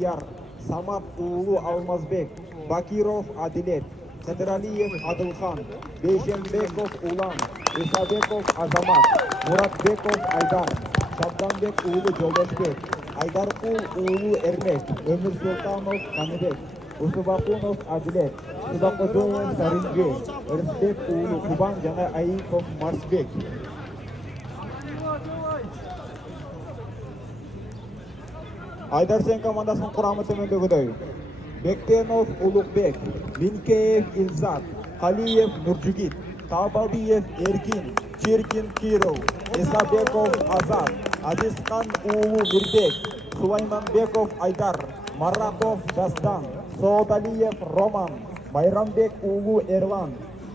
Яр, Самат Уулу Алмазбек, Бакиров Адилет, Кадыралиев Адылхан, Бейженбеков Улан, Исабеков Азамат, Муратбеков Айдар, Шабданбек Уулу Жолдошбек, Айдаркул Уулу Эрмек, Өмір Султанов Каныбек, Усубакунов Адилет, Судакожоев Саринге, Рысбек Уулу Кубан жана Аиков Марсбек. Айдарсен командасының құрамы төмендегідей: Бектенов Улукбек, Минкеев Илзат, Қалиев Нурджугит, Табалдиев Эркин, Черкин Киров, Исабеков Азат, Азизхан Уулу Мирбек, Сулайманбеков Айдар, Маратов Дастан, Сооталиев Роман, Байрамбек Уулу Эрлан,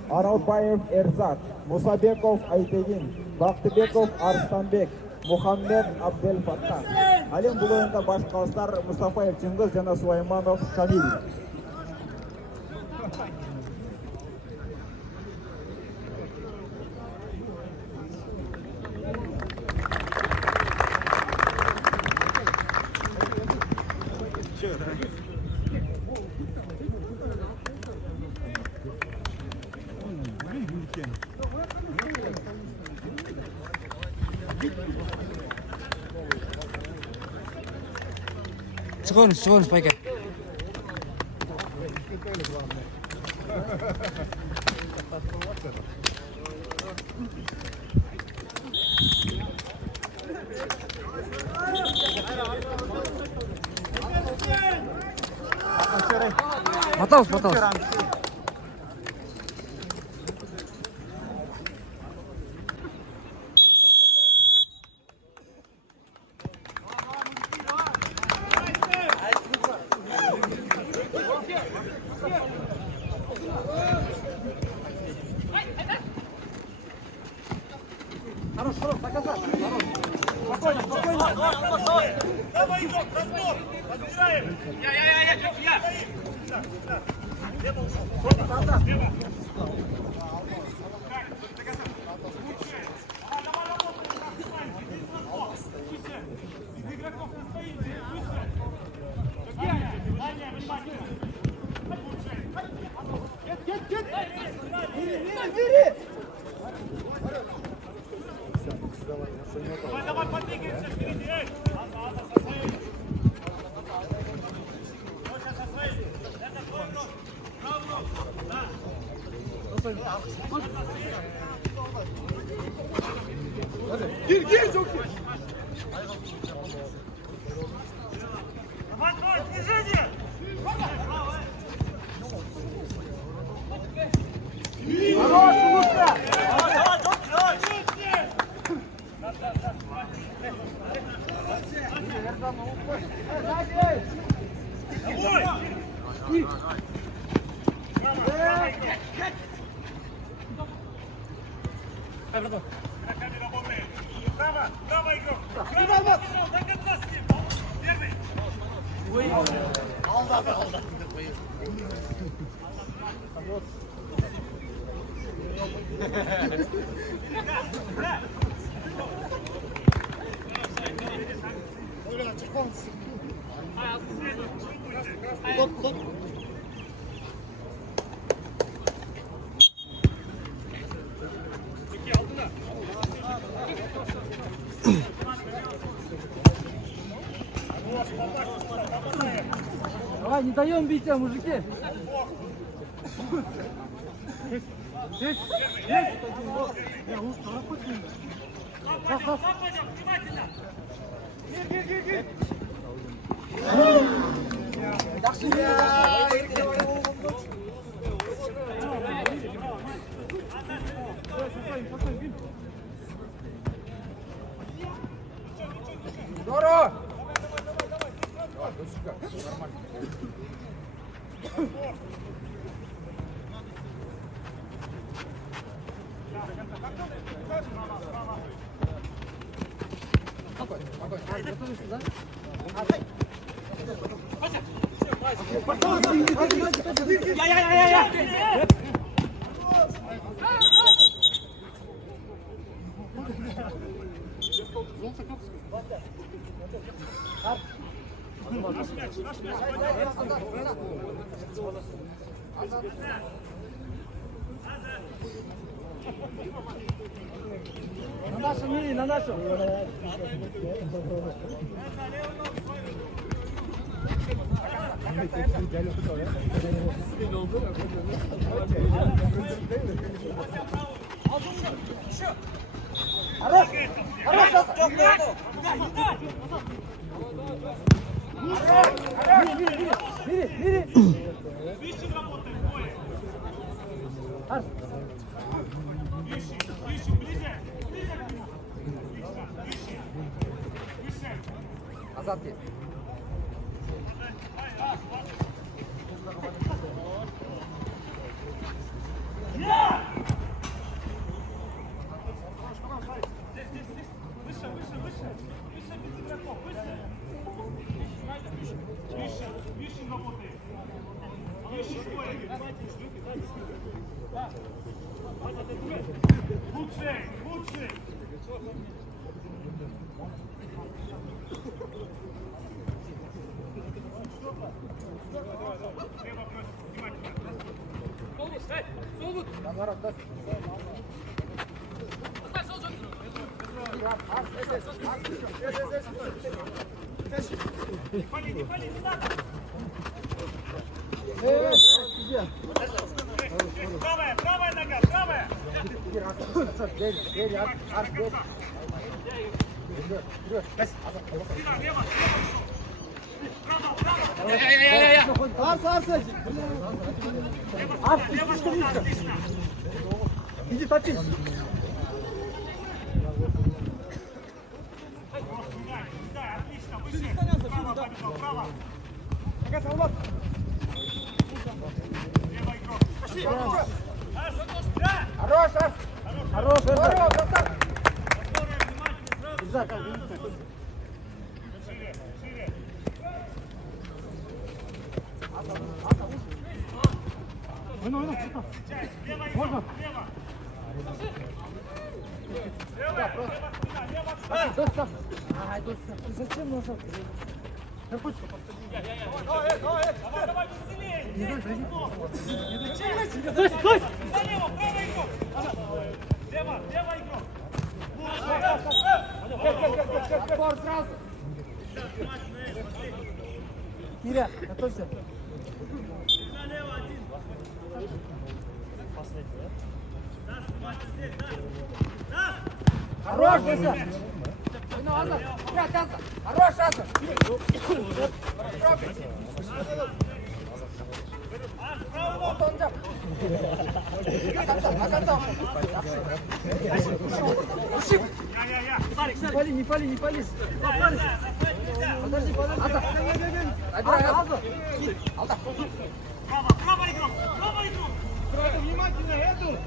Аралбаев Эрзат, Мусабеков Айтегин, Бактыбеков Арстанбек, Мухаммед Абдел Фаттах. Әлем бұл ойында башқалыстар Мустафаев Чингиз жана Сулайманов Шамил. Шығыңыз, Пайка. Матаус. Хорош, доказать. Спокойно. Давай, игрок, разбор. Разбираем. Я. Игроков на свои. Бери! Давай, подвигаемся впереди! Со своей! Сейчас со своей! Это твой ног! Правый ног! Да! Гир, зуки! Давай, твой, движение! Хорош, лучше! Право, игрок! Право, до конца с ним! Первый! Алда! Давай, не даем бить тебя, мужики. Здесь. Внимательно! Здорово! На нашу, Мили, на нашу. Хорош! Хорош! Мири, Мири! Вище работай, двое. Арс! Выше, ближе. Ближе к нему. Выше. Выше. Азат есть. Выше, выше, выше. Выше без игроков, выше. Выше, выше работай. Выше двое. Лучше, лучше. Треба бросить, внимательно. Не пали, не пали, не надо. Правая, правая нога, правая. Спина, лево. Право, право. Арс, Арс! Арс, Лево, что отлично. иди топи! Да, отлично, выше. Право побежал, право. Лево игрок. Пошли. Да. Хорош, Арс! Хорош, Арс! Скорее, внимательно, сразу. Шире, шире. Часть, лево игрок, лево. Лево, лево спина, лево спина. Зачем нажал? Давай, давай, веселее. Стой, стой! Налево, правый игрок. Лево, лево игрок. Отпор сразу! Киря, готовься! Налево один. Хорош, Вася! Ну, Аза! Брат, Аза! Хорош, Аза! Вот он там! Я. Не пали, не пали, не пали! Подожди, подожди! Аза! Аза, Аза! Алда! Право, правый игрок, правый игрок. Внимательно, эту.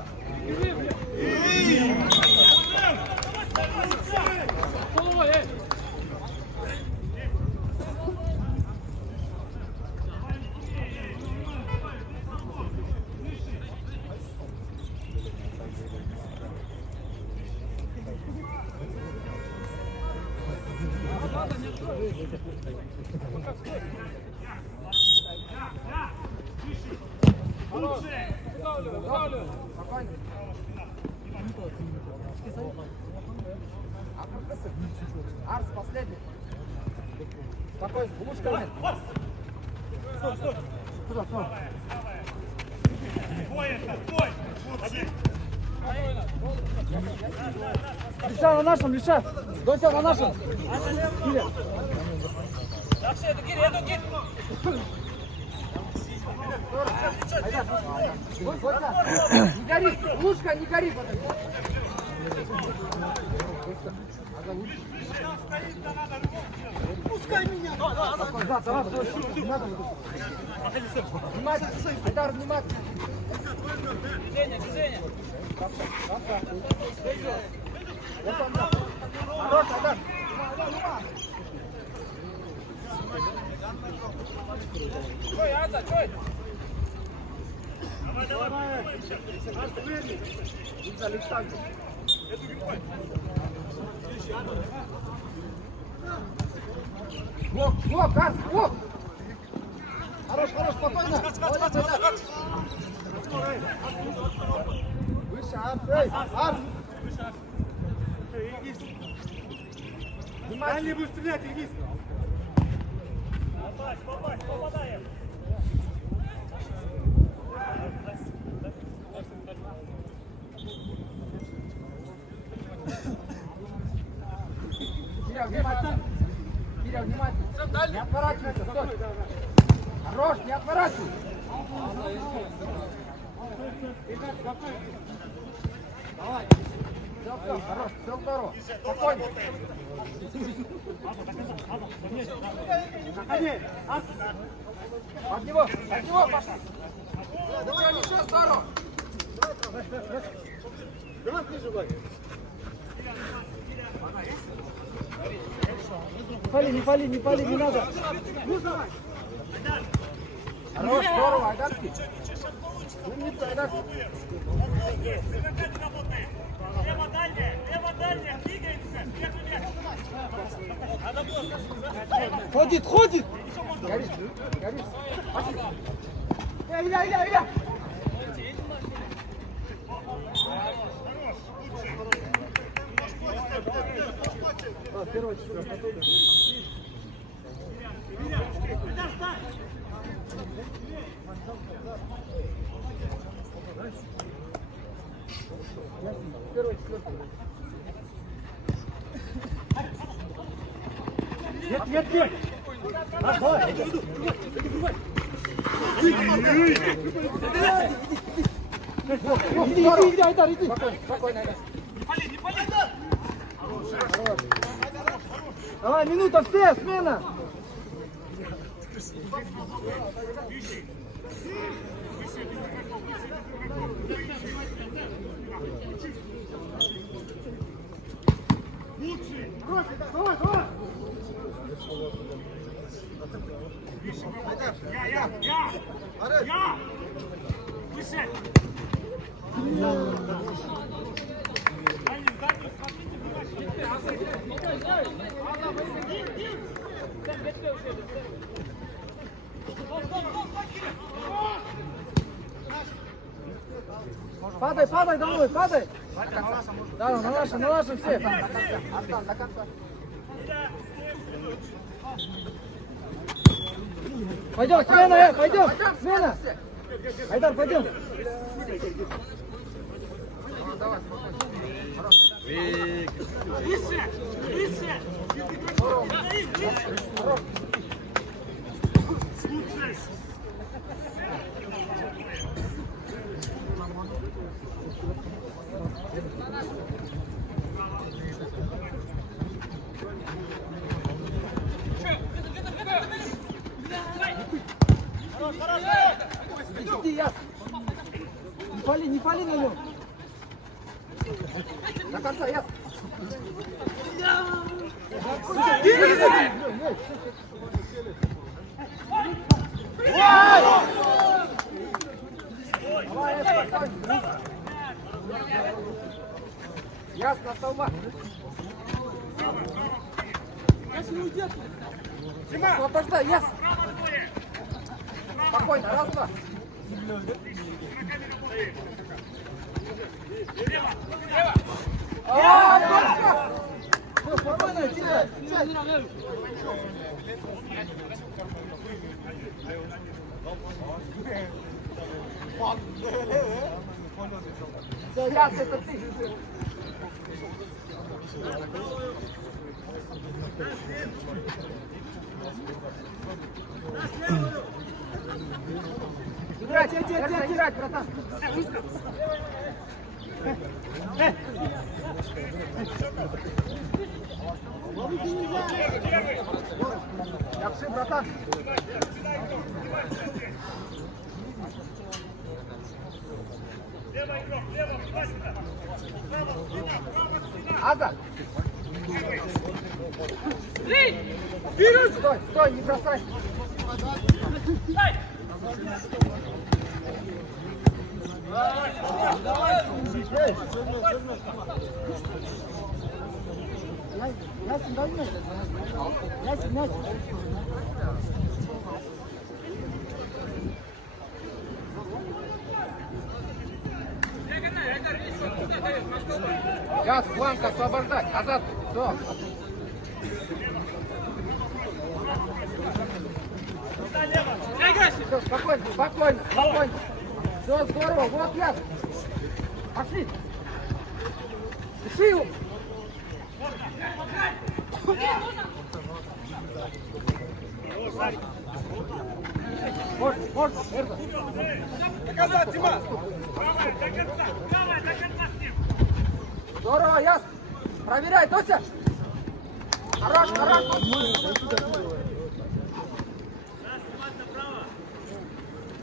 Лучше. Спокойно! Арс, последний! Спокойно, лучше Стой. Туда, туда! Твой это, твой. Один. Леша на нашем, Леша! Дося на нашем! Киря! Не гори! Лучка, не гори! Пускай меня. Внимательно! Айдар, внимательно! Движение. Вот он, да. Хорош, Айдар! Чой, Аза, чой. Давай. Эту гибкой. Блок, блок, газ, блок! Хорош, хорош, спокойно! Молодец, молодец! Выше, арф, эй, арф! Дальний будет стрелять, Ильгиз. Попасть, попадаем. Киря, внимательно! Киря, внимательно! Не отворачивайся, стой! Хорош, не отворачивайся! Давай! Все, хорош, все здорово! Спокойно! Под него, пошли! Ничего, здорово! Не пали, не надо! Хорош, здорово, Айдарский! Умница, Айдарский! Лево дальняя, двигаемся. Надо было. Ходит! Горит! Пошли! Илья! Первый готовы. Первый, четвертый. Нет! Давай! Иди, Айдар, иди! Спокойно, Айдар. Не пали! Давай, минута, все, смена! Я! Выше! Падай домой, падай! Да, на нашем все! До конца! Пойдем, смена! Айдар, пойдем! Выше! Иди, я! Не пали на нем! До конца, я! Ясно, столба! Освобождай, ясно! Спокойно, раз, два! Спокойно, тихо! Все, ясно, это ты! Играть, братан! Yapsın bratан! Лево игрок, лево, Васька! Право, спина, право, спина! Аза! Вперед! Стой, не бросай! Давай! Ясин, дай мяч. Ясин, мяч. Яс, фланг освобождать. Азат, все. Все, спокойно, спокойно, спокойно. Все, здорово, вот Яс. Пошли. Дыши его. Можно, Эрза. Доказать, Дима! Давай, до конца! Давай, до конца с ним! Здорово, Яс. Проверяй, Тося. Хорош, хорош.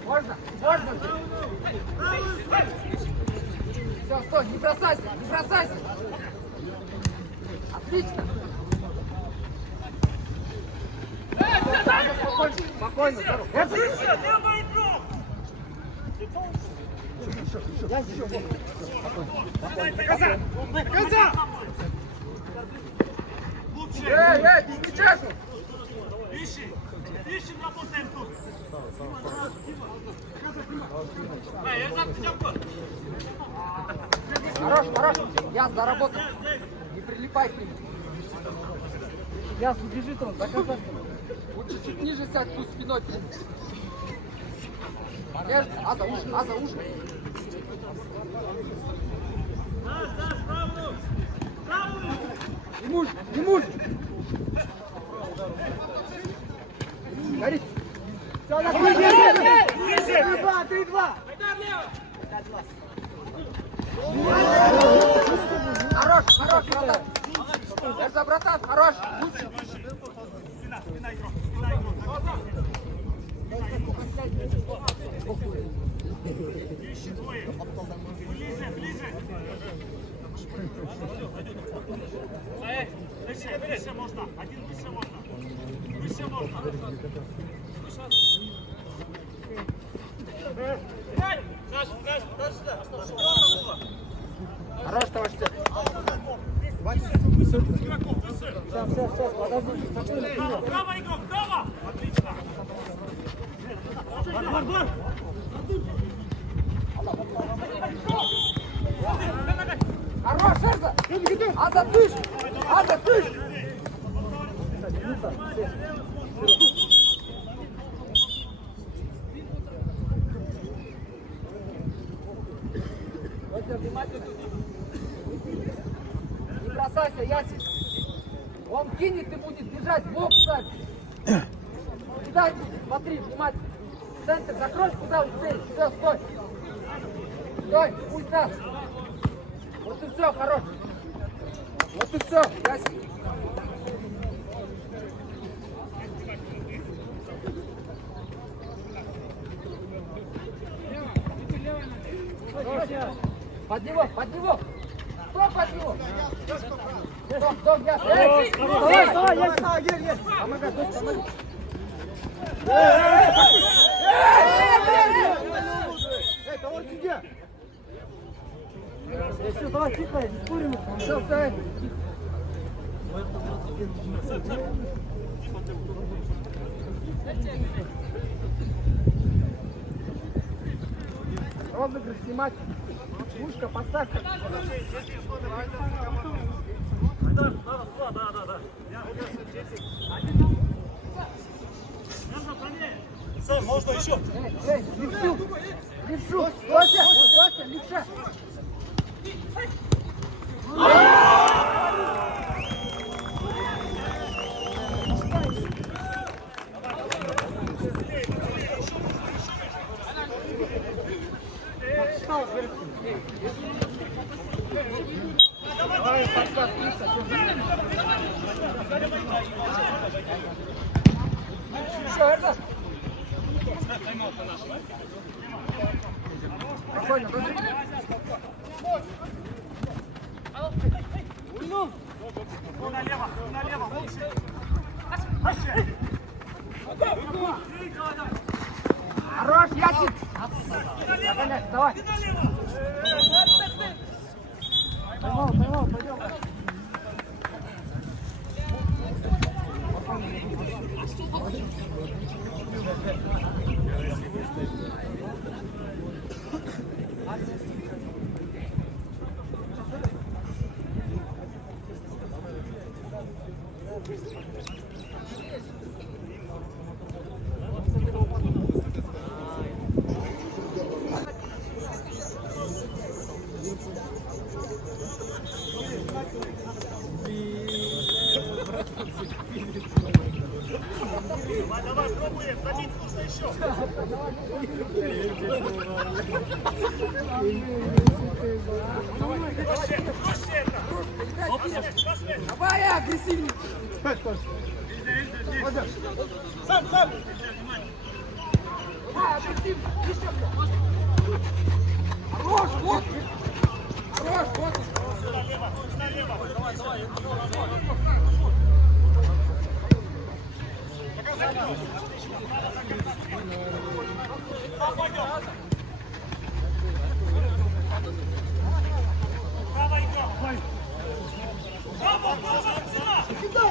Можно, можно. Все, стой, не бросайся, не бросайся. Отлично. Спокойно, спокойно, здорово. Тише, давай игрок! Доказать! Доказать! Лучше! Эй, не сейчас. Ищи! Ищем, работаем тут! Я за птенку! Хорош, хорош. Яс, доработай. Не прилипай к нему. Яс, убежит он, до конца. Вот чуть-чуть ниже сядь, пусть спиной. Держи, а за уши, а за уши. Не муж, не муж. Горит. Все, на 3-2, 3-2. Хорош, хорош, братан. Эрза, братан, хорош. Спина, спина игрок! Спина игрок! Ищи двое! Ближе, ближе! Выше, выше можно! Один выше можно! Выше можно! Хорош, товарищ. Сейчас, подожди. Браво, игрок, браво! Отлично! Бар! Хорош, Эрза. Аза, тыш. Аза, тыш. Не бросайся, Ясин. Он кинет и будет бежать, в бок ставь. Кидай, смотри, внимательно. Центр закрой, куда успеешь. Все, стой. Стой, пусть нас. Вот и все, хорош. Вот и все, Ясин. Под него, под него! Кто под него? Стоп, Ясин! Эй, вставай, Ясин! Есть! Помогай, дочь, помогай! Эй, товарищ судья! Все, давай, тихо, не спорим. Все, вставай! Розыгрыш снимать. Ушко поставь. Сэм, можно еще? Эй, левшу! Стойся, левша! Давай, подсказ, еще, Эрза! Спокойно, Налево, лучше. Хорош, Ясин! Давай! Поймал, пойдем! Давай, давай, пробуем, забить нужно еще. Проще это. Давай, агрессивнее. Сам. Агрессивнее. Еще кто? Хорош, вот. Хорош, вот. Сюда лево. Право игрок. Право, сюда.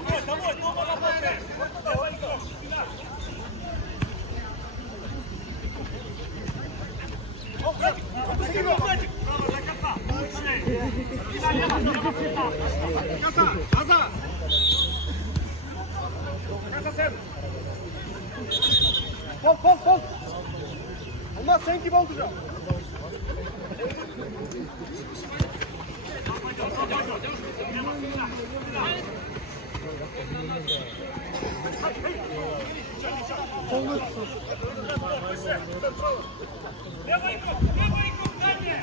Давай, дома работаем. Давай, игрок, спина. Право до конца. Спина лево, спина. Назад. Sen. Kol. Olmaz sen gibi olacak. Левый игрок, дальше.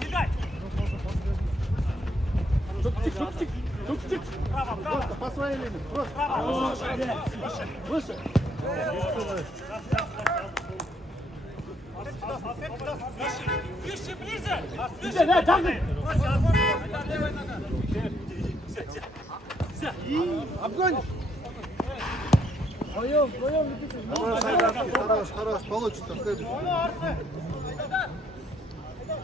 Не дай! Чук-чик! Право! По своей линии! Право! Выше! Выше, ближе! Обгонишь! Вдвоем летите. Хорош, получится.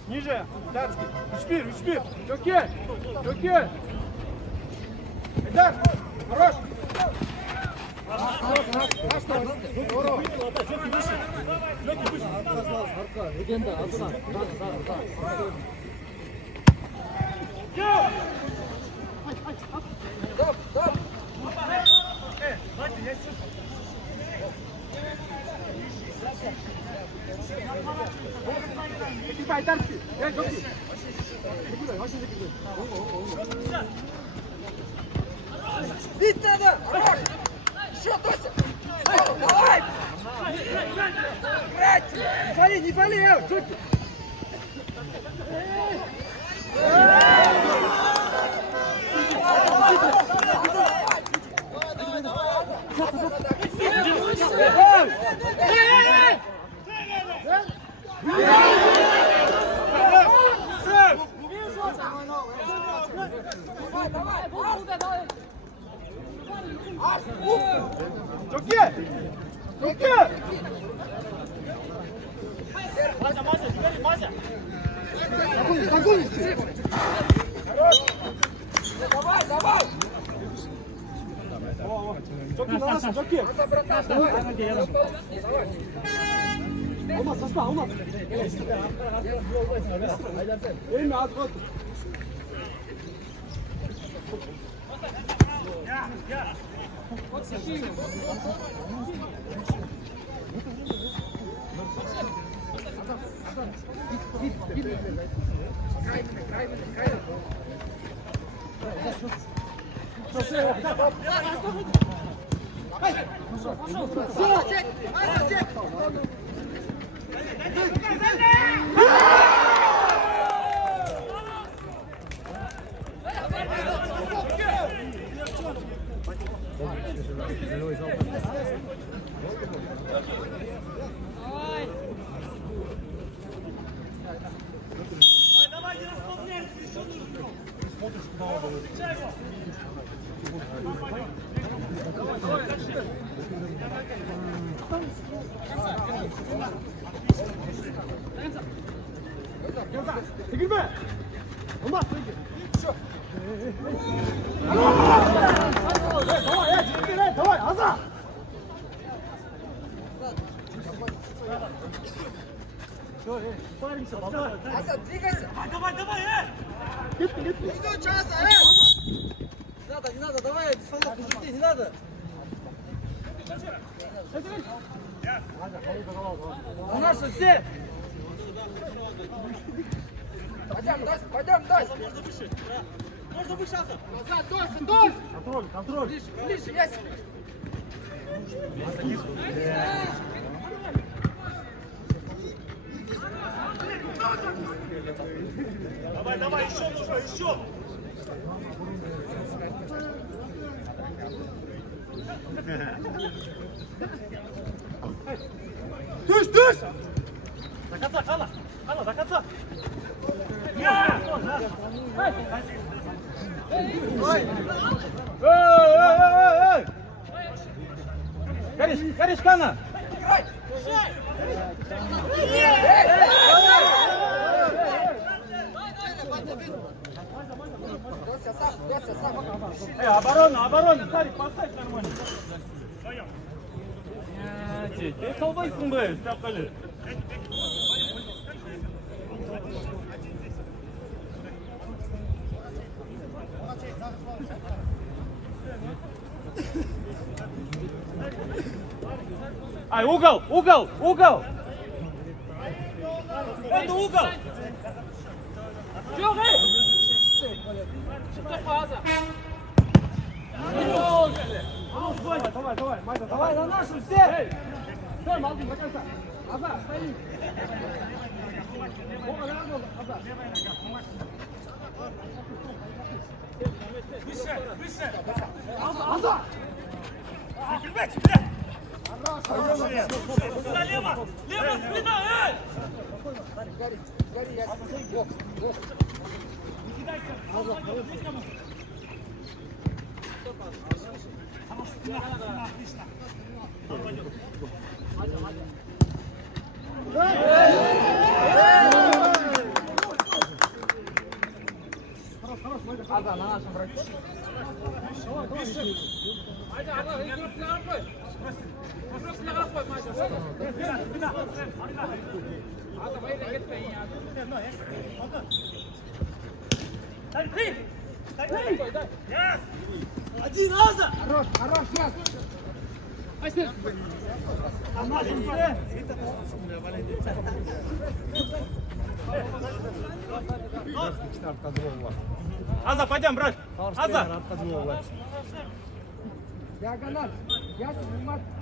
Ниже! Датский! 3-1! Joker! Эдар! Хорош! Бить надо! Хорош! Еще, Тося! Давай! Играть! Не вали! Жуки! Давай! Давай, давай! Çok iyi Nanası, çok iyi. Надо, братан, давай! Olmaz, saçma, olmaz. Eğilme, az koy. Давай, не расслабляйся, еще нужно. Встречай его. Çekilme. Olmaz, çekil. Давай, çekilme, давай, Hazar. Азат, двигайся! Давай, давай, Gitti, gitti. Иду, Часа, Не надо, давай, десантов, не надо! У нас все! Пойдем, дальше! Можно выше. Можно выше, Аза. Назад, Дольше! Контроль, контроль. Ближе, Ясик! Давай, давай, еще нужно, еще. Düş, düş. До конца, Хала. Хала, до конца. Я! Ey! Karış kana. Дося, сам! Оборона, Сарик, поставь нормально. Ты солдайсың бы, ұстап қали. Ай, угол! Это угол! Давай, на нашу все! Все, молодцы, до конца. Аза, стои. Выше. Аза! Теперь, теперь. Сюда, лево, спина, эй! Гори, Ясик! Бокс! Не кидайся, молодец, есть кому? Хорошая спина, отлично. Аза, на нашем враче! Один, Аза! Хорош, Яс! Аза, пойдем, брат! Аза! Диагональ! Ясик, внимательно!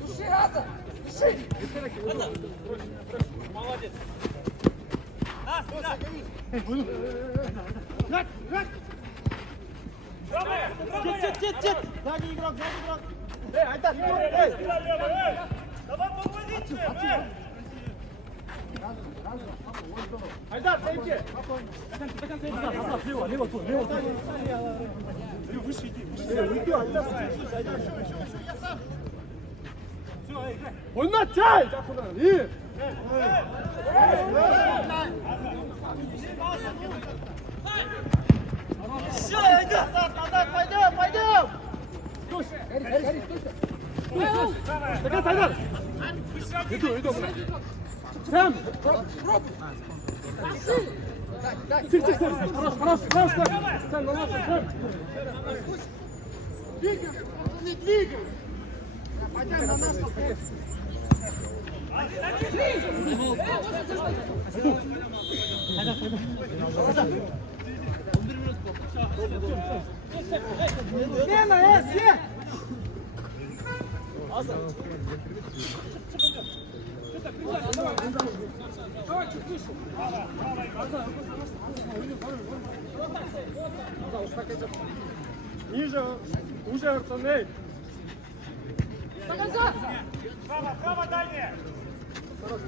Души, Аза! Души! Молодец. На, сюда. Чет. Сзади игрок. Эй, Айдар, эй. Давай по позиции. Айдар, сойди. Лево. Выше иди. Иди, Айдар. Он на чай! И! Все, Айдар! Назад, пойдем! Гори, стой! Наконец, Айдар! Иду. Прям! Дай! Тихо! Хорош! Сань, на нас, прям! Не двигай! Пойдем на нас, Смена, все! Ниже, уже Арсеней. Право, дальнее. Хорош,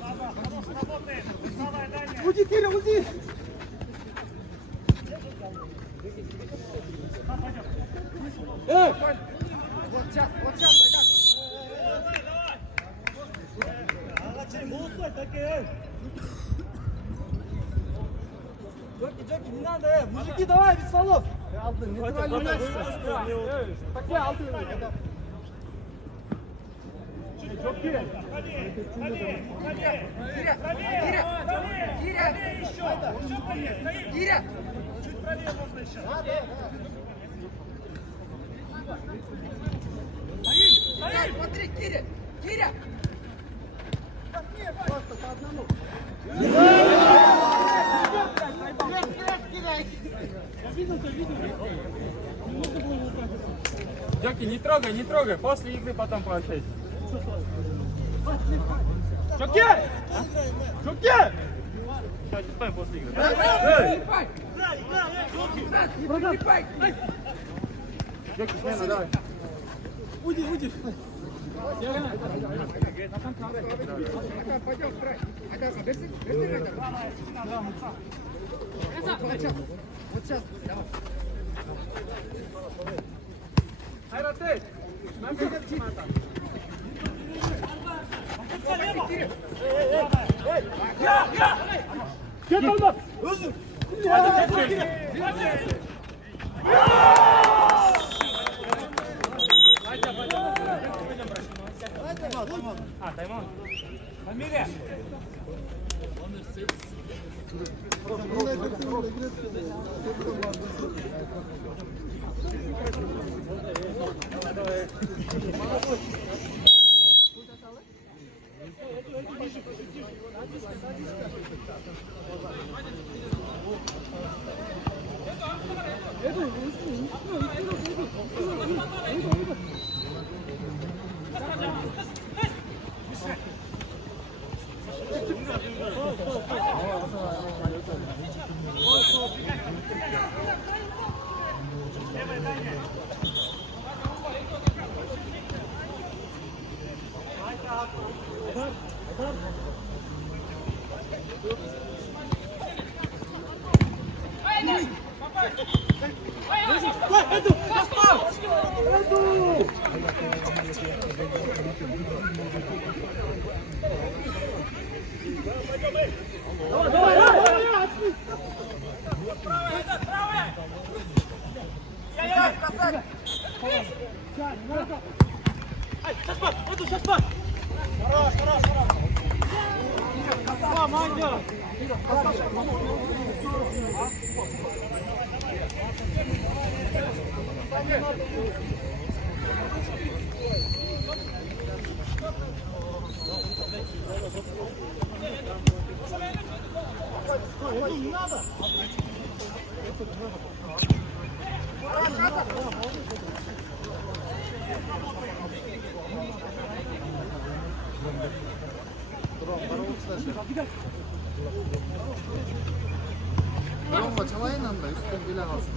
работает. Правая, дальняя. Уйди, Кирилл, уйди! Вот сейчас, Айдар! Джоки, не надо, мужики, давай, без фолов! Такие алты. Джоки! Киря! Чуть правее можно еще. Смотри, Киря! Просто по одному. Джоки, не трогай, после игры потом пообщайся. Джоки! Сейчас читаем после игры. Джоки, смена, давай. Уйди. Пойдем, строй! Айдар, берси, Айдар! Вот сейчас, давай! Айратей! Get on up! Таймаут. Фамилия? Хорош. Ромба çalayla da üstten bile kalsın.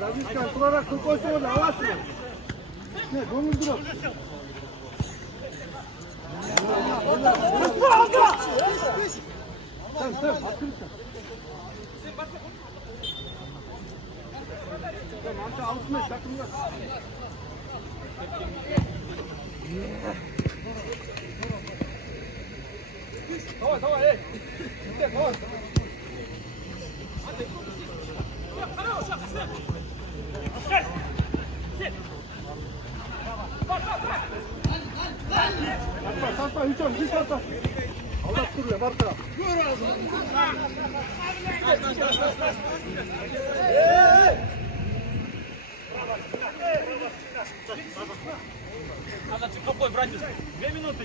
Zawiska, która kupością na łaskę. Nie, bo mi drog.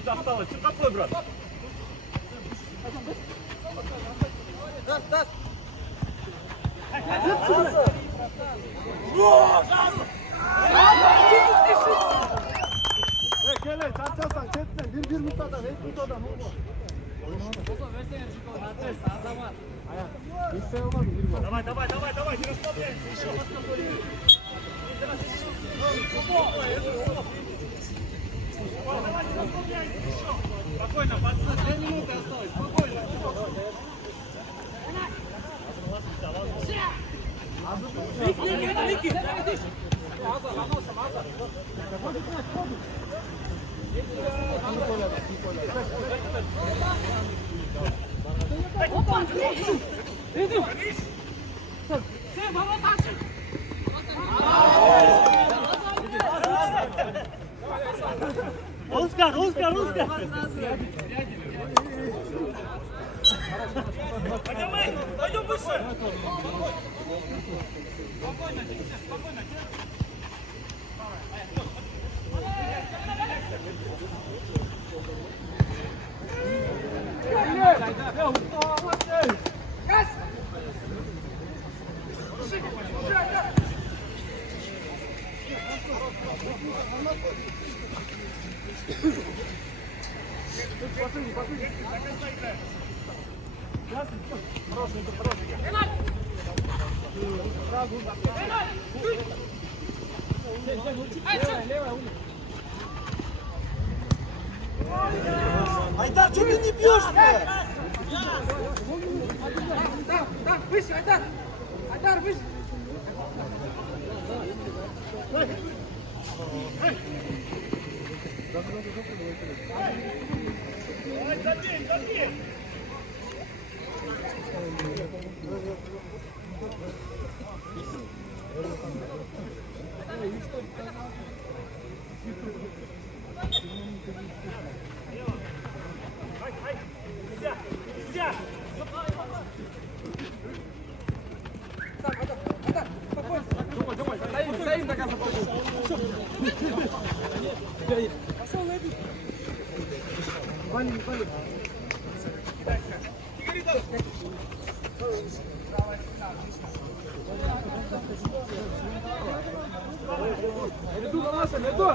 Чуть осталось. Чуть отплой, брат. Gel çarçarsan çetten bir mutadan et mutadan olma. Hiç şey olmadı bir var. Давай, давай, давай, давай, не расслабляйся. Еще. Давай, не расслабляйся, еще. Спокойно, пацаны, 2 минуты осталось, спокойно. Вики. Оскар. Пойдем выше. Спокойно. Айдар, что ты не бьешь-то? Да, выше, Айдар! Айдар, выше! Забей. Нельзя. Айдар, спокойно! Стоим до конца. Пошел, найди! Иду.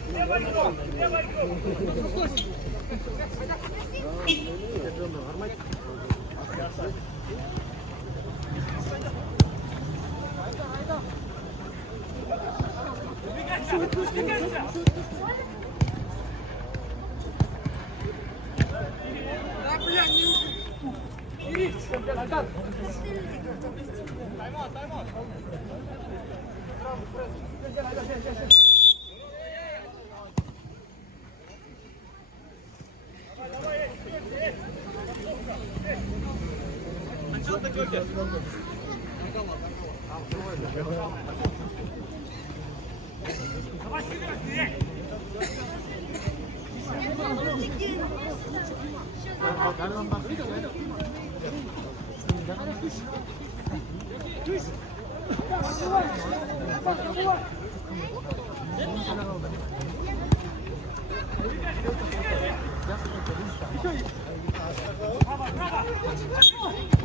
Лево игрок. Убегайся. Да, бля, не... Бери! Айдар! Тайм-аут! Давай вперед, Право!